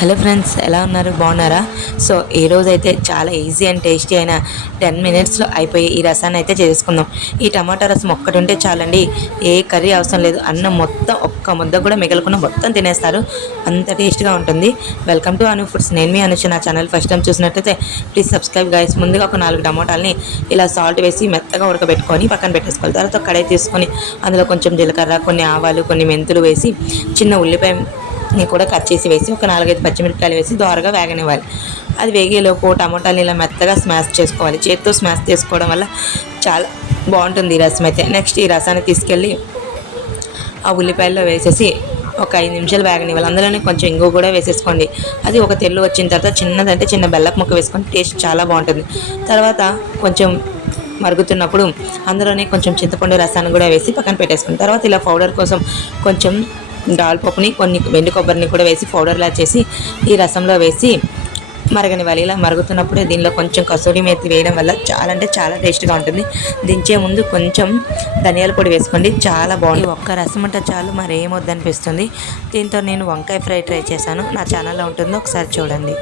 Hello friends ఎలా ఉన్నారు? బాగున్నారా? సో ఈ రోజు అయితే చాలా ఈజీ అండ్ టేస్టీ అయిన టెన్ మినిట్స్లో అయిపోయి ఈ రసాన్ని అయితే చేసుకుందాం. ఈ టమాటా రసం ఒక్కటి ఉంటే చాలండి. ఏ కర్రీ అవసరం లేదు. అన్నం మొత్తం ఒక్క ముద్ద కూడా మిగలకుండా మొత్తం తినేస్తారు. అంత టేస్ట్గా ఉంటుంది. Welcome to Anu foods. నేను మీ అనుష. నా ఛానల్ ఫస్ట్ టైం చూసినట్టయితే ప్లీజ్ సబ్స్క్రైబ్ గాయస్ ముందుగా ఒక నాలుగు టమాటాలని ఇలా సాల్ట్ వేసి మెత్తగా ఉడకబెట్టుకొని పక్కన పెట్టేసుకోవాలి. తర్వాత కడాయి తీసుకొని అందులో కొంచెం జీలకర్ర కొన్ని ఆవాలు కొన్ని మెంతులు వేసి చిన్న ఉల్లిపాయ ని కూడా కట్ చేసి వేసి ఒక నాలుగైదు పచ్చిమిరపకాయలు వేసి దోరగా వేగనివ్వాలి. అది వేగేలోపు టమాటాలు ఇలా మెత్తగా స్మాష్ చేసుకోవాలి. చేతితో స్మాష్ చేసుకోవడం వల్ల చాలా బాగుంటుంది ఈ రసం అయితే. నెక్స్ట్ ఈ రసాన్ని తీసుకెళ్ళి ఆ ఉల్లిపాయల్లో వేసేసి ఒక ఐదు నిమిషాలు వేగనివ్వాలి. అందులోనే కొంచెం ఇంగు కూడా వేసేసుకోండి. అది ఒక తెల్లు వచ్చిన తర్వాత చిన్నదంటే చిన్న బెల్లపు ముక్క వేసుకొని టేస్ట్ చాలా బాగుంటుంది. తర్వాత కొంచెం మరుగుతున్నప్పుడు అందులోనే కొంచెం చింతపండు రసాన్ని కూడా వేసి పక్కన పెట్టేసుకోండి. తర్వాత ఇలా పౌడర్ కోసం కొంచెం దాల్ పప్పుని కొన్ని వెండి కొబ్బరిని కూడా వేసి పౌడర్లా చేసి ఈ రసంలో వేసి మరగనివ్వాలి ఇలా మరుగుతున్నప్పుడే దీనిలో కొంచెం కసూరి మేతి వేయడం వల్ల చాలా అంటే చాలా టేస్ట్గా ఉంటుంది. దించే ముందు కొంచెం ధనియాల పొడి వేసుకోండి. చాలా బాగుంది ఒక్క రసం అంటే చాలు మరేమొద్దనిపిస్తుంది. దీంతో నేను వంకాయ ఫ్రై ట్రై చేశాను. నా ఛానల్లో ఉంటుందో ఒకసారి చూడండి.